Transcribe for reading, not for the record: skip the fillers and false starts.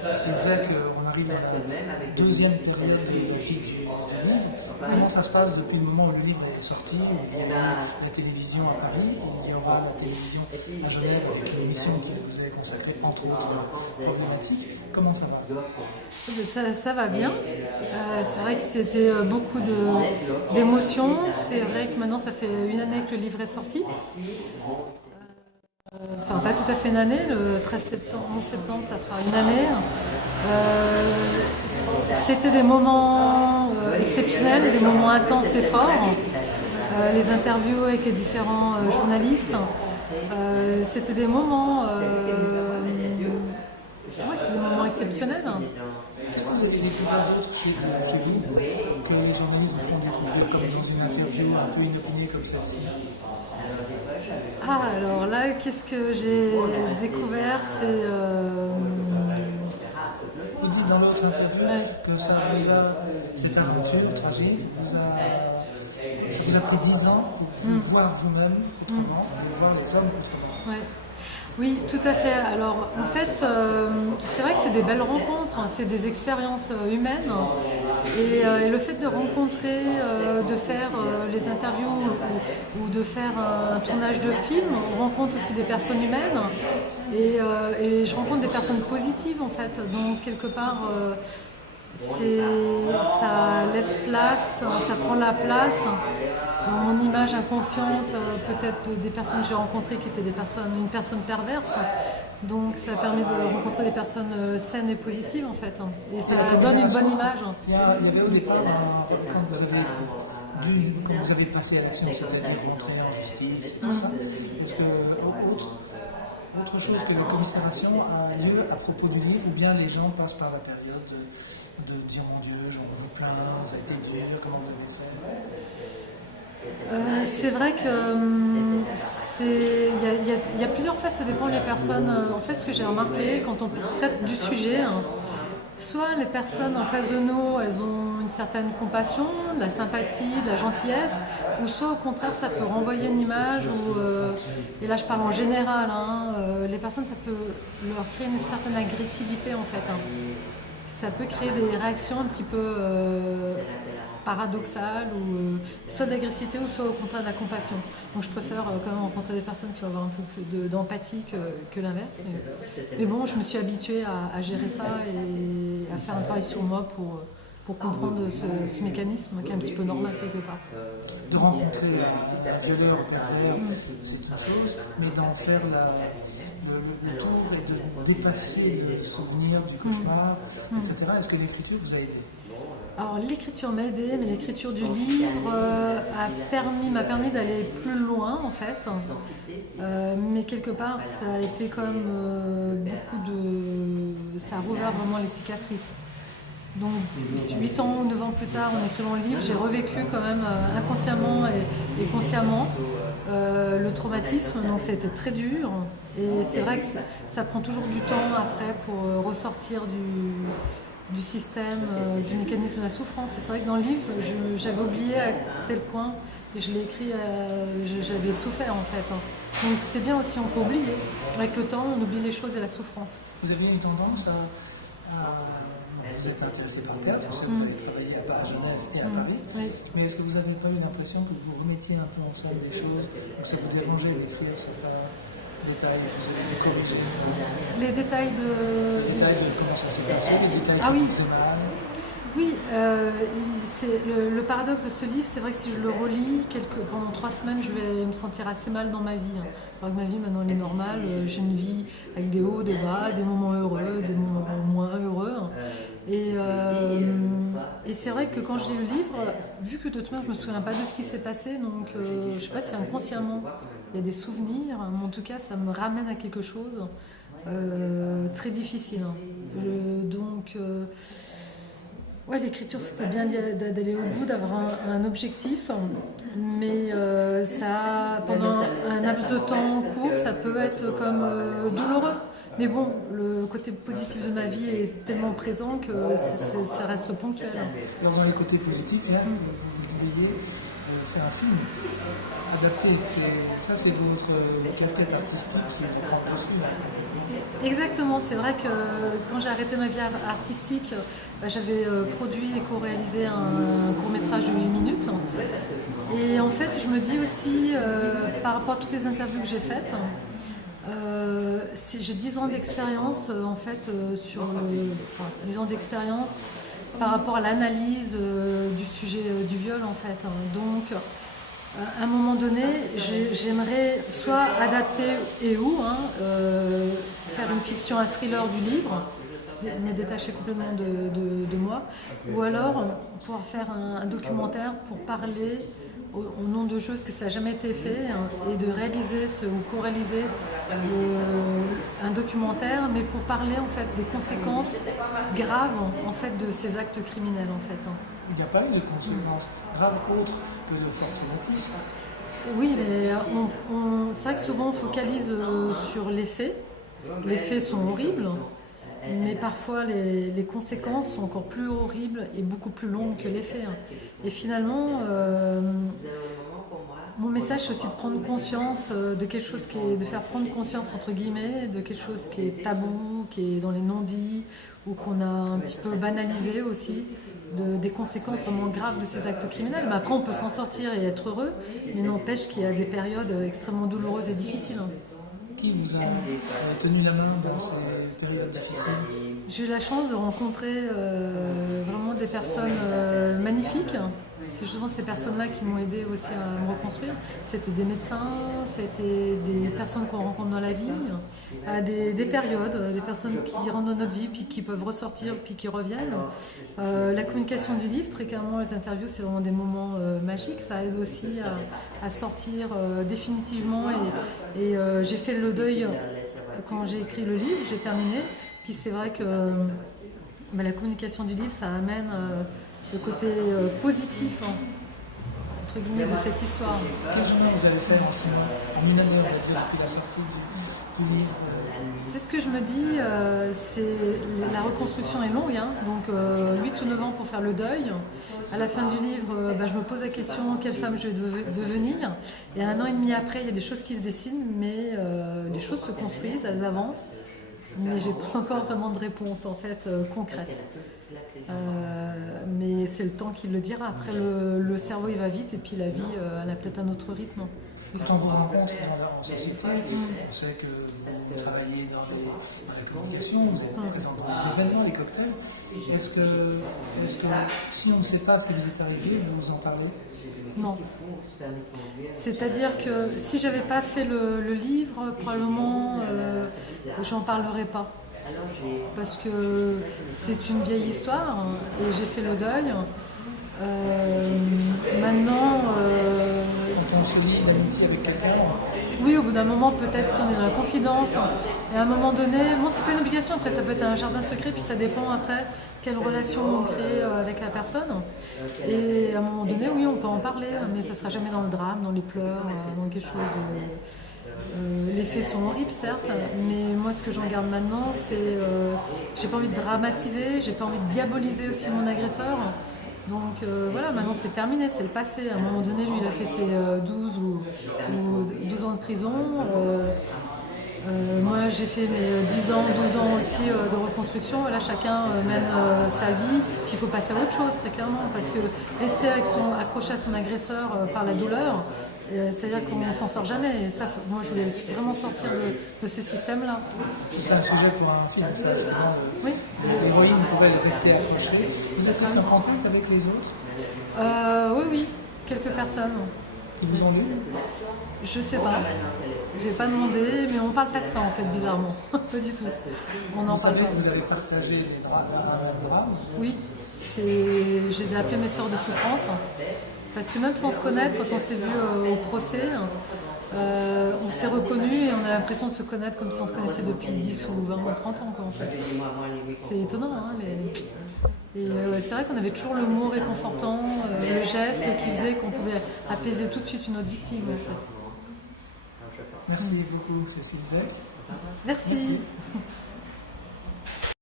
C'est ça qu'on arrive dans la deuxième période de la vie du livre. Comment ça se passe depuis le moment où le livre est sorti? Il y a la télévision à Paris, il y aura la télévision à Genève avec une émission que vous avez consacrée entre autres problématiques. Comment ça va? Ça va bien. C'est vrai que c'était beaucoup d'émotions. C'est vrai que maintenant ça fait une année que le livre est sorti. Enfin, pas tout à fait une année, le 13 septembre, 11 septembre, ça fera une année. C'était des moments exceptionnels, des moments intenses et forts. Les interviews avec les différents journalistes, c'était des moments, c'est des moments exceptionnels. Est-ce que vous avez découvert d'autres livres que les journalistes vous font découvrir comme dans une interview un peu inopinée comme celle-ci? Ah, alors là, qu'est-ce que j'ai découvert? C'est... Vous dites dans l'autre interview que ça vous a, cette aventure tragique, ça vous a pris 10 ans pour voir vous-même autrement, pour voir les hommes autrement. Ouais. Oui, tout à fait. Alors, en fait, c'est vrai que c'est des belles rencontres, hein, c'est des expériences humaines. Et le fait de rencontrer, de faire les interviews ou de faire un tournage de film, on rencontre aussi des personnes humaines. Et je rencontre des personnes positives, en fait. Donc, quelque part, ça laisse place, ça prend la place. Mon image inconsciente, peut-être des personnes que j'ai rencontrées qui étaient une personne perverse. Donc ça permet de rencontrer des personnes saines et positives en fait. Et ça donne une bonne image. Il y avait au départ, quand vous avez passé à l'action, c'est-à-dire rentrer en justice, tout ça, est-ce que autre chose que la commisération a lieu à propos du livre, ou bien les gens passent par la période de dire mon Dieu, je vous plains, vous avez été dur, comment vous avez fait? C'est vrai que il y a plusieurs faces, ça dépend des personnes. En fait, ce que j'ai remarqué quand on traite du sujet, soit les personnes en face de nous, elles ont une certaine compassion, de la sympathie, de la gentillesse, ou soit au contraire, ça peut renvoyer une image, et là je parle en général, les personnes, ça peut leur créer une certaine agressivité en fait. Ça peut créer des réactions un petit peu paradoxales, ou soit de l'agressivité ou soit au contraire de la compassion. Donc je préfère quand même rencontrer des personnes qui vont avoir un peu plus d'empathie que l'inverse. Mais bon, je me suis habituée à gérer ça et à faire un travail sur moi pour comprendre ce mécanisme qui est un petit peu normal quelque part. De rencontrer un violeur, c'est une chose, mais d'en faire le tour et de dépasser le souvenir du cauchemar, etc. Est-ce que l'écriture vous a aidé? Alors l'écriture m'a aidé, mais l'écriture du livre m'a permis d'aller plus loin en fait. Mais quelque part, ça a été quand même ça a rouvert vraiment les cicatrices. Donc 8 ans ou 9 ans plus tard, en écrivant le livre, j'ai revécu quand même inconsciemment et consciemment le traumatisme, donc ça a été très dur. Et c'est vrai que ça prend toujours du temps après pour ressortir du système, du mécanisme de la souffrance. Et c'est vrai que dans le livre, j'avais oublié à tel point, et je l'ai écrit, j'avais souffert en fait. Donc c'est bien aussi, on peut oublier. Avec le temps, on oublie les choses et la souffrance. Vous aviez une tendance vous êtes intéressé par le théâtre, vous avez travaillé à Genève et à Paris, oui. Mais est-ce que vous n'avez pas eu l'impression que vous remettiez un peu ensemble les choses, que ça vous dérangeait d'écrire certains détails, vous avez corrigé ça? Les détails de comment ça s'est passé, les détails oui. qui vous mal. Oui, c'est le paradoxe de ce livre, c'est vrai que si je le relis pendant 3 semaines, je vais me sentir assez mal dans ma vie. Alors que ma vie maintenant elle est normale, j'ai une vie avec des hauts, des bas, des moments heureux, des moments moins heureux. Et c'est vrai que quand je lis le livre, vu que de toute manière je ne me souviens pas de ce qui s'est passé, donc je ne sais pas si inconsciemment il y a des souvenirs, mais en tout cas ça me ramène à quelque chose très difficile. Ouais, l'écriture, c'était bien d'aller au bout, d'avoir un objectif, mais pendant un laps de temps court, ça peut être comme douloureux. Mais bon, le côté positif de ma vie est tellement présent que ça reste ponctuel. Alors dans le côté positif, là, vous devriez faire un film adapté. Ça, c'est votre casquette artistique qui vous prend dessus. Exactement, c'est vrai que quand j'ai arrêté ma vie artistique, j'avais produit et co-réalisé un court-métrage de 8 minutes. Et en fait, je me dis aussi, par rapport à toutes les interviews que j'ai faites, j'ai 10 ans d'expérience, en fait, 10 ans d'expérience par rapport à l'analyse du sujet du viol, en fait. Donc, à un moment donné, j'aimerais soit adapter faire une fiction, un thriller du livre, me détacher complètement de moi, ou alors pouvoir faire un documentaire pour parler au nom de choses que ça n'a jamais été fait, et de réaliser ou co-réaliser un documentaire, mais pour parler en fait des conséquences graves en fait de ces actes criminels en fait. Il n'y a pas eu de conséquences graves autres que de forts traumatismes. Oui, mais c'est vrai que souvent on focalise sur les faits. Les faits sont horribles, mais parfois les conséquences sont encore plus horribles et beaucoup plus longues que les faits. Et finalement, mon message c'est aussi de prendre conscience de quelque chose de faire prendre conscience entre guillemets de quelque chose qui est tabou, qui est dans les non-dits ou qu'on a un petit peu banalisé aussi. Des conséquences vraiment graves de ces actes criminels. Mais après, on peut s'en sortir et être heureux, mais n'empêche qu'il y a des périodes extrêmement douloureuses et difficiles. Qui vous a tenu la main dans ces périodes difficiles? J'ai eu la chance de rencontrer vraiment des personnes magnifiques. C'est justement ces personnes-là qui m'ont aidé aussi à me reconstruire. C'était des médecins, c'était des personnes qu'on rencontre dans la vie, à des périodes, des personnes qui rentrent dans notre vie, puis qui peuvent ressortir, puis qui reviennent. La communication du livre, très clairement, les interviews, c'est vraiment des moments magiques. Ça aide aussi à sortir définitivement. Et j'ai fait le deuil quand j'ai écrit le livre, j'ai terminé. Puis c'est vrai que la communication du livre, ça amène le côté positif, entre guillemets, de cette histoire. Quel bilan vous avez fait en 1000 années depuis la sortie du livre? C'est ce que je me dis, la reconstruction est longue, donc 8 ou 9 ans pour faire le deuil. À la fin du livre, je me pose la question quelle femme je vais devenir. Et 1 an et demi après, il y a des choses qui se dessinent, mais les choses se construisent, elles avancent. Mais j'ai pas encore vraiment de réponse en fait concrète. Mais c'est le temps qui le dira. Après, le cerveau il va vite et puis la vie elle a peut-être un autre rythme. Quand on vous rencontre en société, on sait que vous travaillez dans la communication, vous êtes présent dans des événements, des cocktails. Est-ce que si on ne sait pas ce qui vous est arrivé, vous en parlez? Non. C'est-à-dire que si j'avais pas fait le livre, probablement j'en parlerais pas. Parce que c'est une vieille histoire et j'ai fait le deuil. Maintenant... on se lie d'amitié avec quelqu'un? Oui, au bout d'un moment, peut-être si on est dans la confidence. Et à un moment donné, bon, c'est pas une obligation, après ça peut être un jardin secret, puis ça dépend après quelle relation on crée avec la personne. Et à un moment donné, oui, on peut en parler, mais ça sera jamais dans le drame, dans les pleurs, dans quelque chose de... les faits sont horribles, certes, mais moi, ce que j'en garde maintenant, c'est... j'ai pas envie de dramatiser, j'ai pas envie de diaboliser aussi mon agresseur. Donc voilà, maintenant c'est terminé, c'est le passé. À un moment donné, lui, il a fait ses 12 ans de prison. Moi, j'ai fait mes 10 ans, 12 ans aussi de reconstruction. Là, chacun mène sa vie. Puis il faut passer à autre chose, très clairement. Parce que rester accroché à son agresseur par la douleur, c'est-à-dire qu'on ne s'en sort jamais. Et ça, moi, je voulais vraiment sortir de ce système-là. Ce serait un sujet pour un film, ça. Oui. L'héroïne pourrait rester accrochée. Vous êtes resté en contact avec les autres? Oui, quelques personnes. Qui vous ont dit? Je sais pas. J'ai pas demandé, mais on parle pas de ça en fait, bizarrement. Pas du tout. On en parle pas. Vous avez partagé des drames? Oui. Je les ai appelés mes sœurs de souffrance. Parce que même sans se connaître, quand on s'est vu au procès, on s'est reconnus et on a l'impression de se connaître comme si on se connaissait depuis 10 ou 20 ou 30 ans. Quoi, en fait. C'est étonnant. Et c'est vrai qu'on avait toujours le mot réconfortant, le geste qui faisait qu'on pouvait apaiser tout de suite une autre victime. En fait. Merci beaucoup, Cécile Zec. Merci.